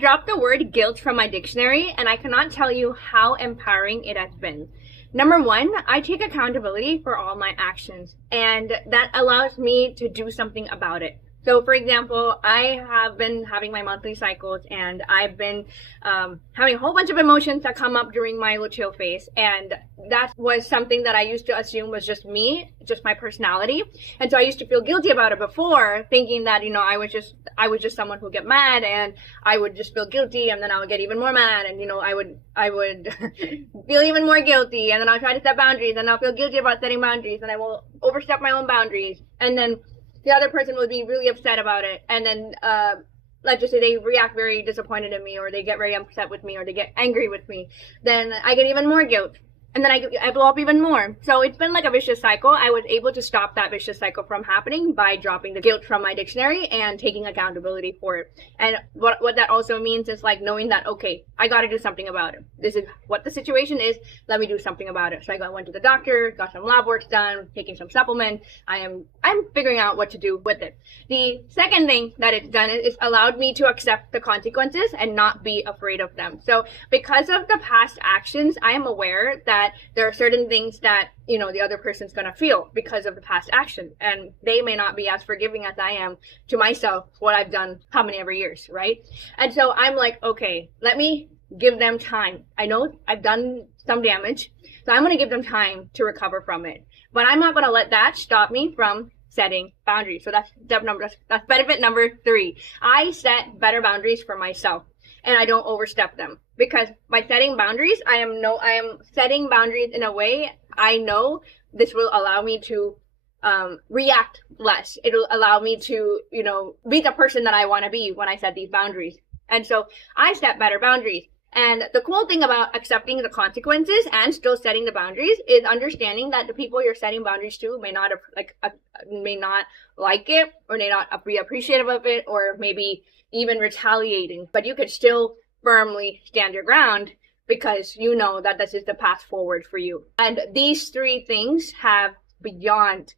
Dropped the word guilt from my dictionary, and I cannot tell you how empowering it has been. Number one, I take accountability for all my actions, and that allows me to do something about it. So, for example, I have been having my monthly cycles, and I've been having a whole bunch of emotions that come up during my luteal phase, and that was something that I used to assume was just me, just my personality, and so I used to feel guilty about it before, thinking that I was just someone who get mad, and I would just feel guilty, and then I would get even more mad, and I would feel even more guilty, and then I'll try to set boundaries, and I'll feel guilty about setting boundaries, and I will overstep my own boundaries, and then the other person would be really upset about it, and then let's just say they react very disappointed in me, or they get very upset with me, or they get angry with me, then I get even more guilt. And then I blow up even more. So it's been like a vicious cycle. I was able to stop that vicious cycle from happening by dropping the guilt from my dictionary and taking accountability for it. And what that also means is like knowing that, okay, I got to do something about it. This is what the situation is. Let me do something about it. So I went to the doctor, got some lab work done, taking some supplements. I'm figuring out what to do with it. The second thing that it's done is allowed me to accept the consequences and not be afraid of them. So because of the past actions, I am aware that there are certain things that the other person's gonna feel because of the past action, and they may not be as forgiving as I am to myself, what I've done how many ever years, right? And so I'm like, okay, let me give them time. I know I've done some damage, so I'm gonna give them time to recover from it, but I'm not gonna let that stop me from setting boundaries. So that's benefit number 3. I set better boundaries for myself, and I don't overstep them, because by setting boundaries, I am setting boundaries in a way I know this will allow me to react less. It'll allow me to, be the person that I want to be when I set these boundaries. And so I set better boundaries. And the cool thing about accepting the consequences and still setting the boundaries is understanding that the people you're setting boundaries to may not like it, or may not be appreciative of it, or maybe even retaliating. But you could still firmly stand your ground because you know that this is the path forward for you. And these 3 things have beyond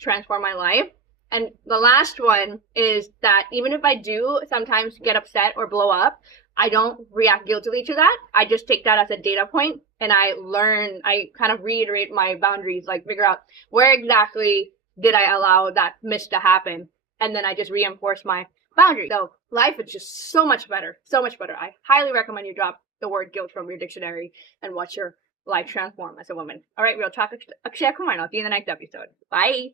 transformed my life. And the last one is that even if I do sometimes get upset or blow up, I don't react guiltily to that. I just take that as a data point, and I kind of reiterate my boundaries, like figure out where exactly did I allow that miss to happen, and then I just reinforce my boundary. So life is just so much better. I highly recommend you drop the word guilt from your dictionary and watch your life transform as a woman. All right, real talk, Akshaya Kumar, and I'll see you in the next episode. Bye.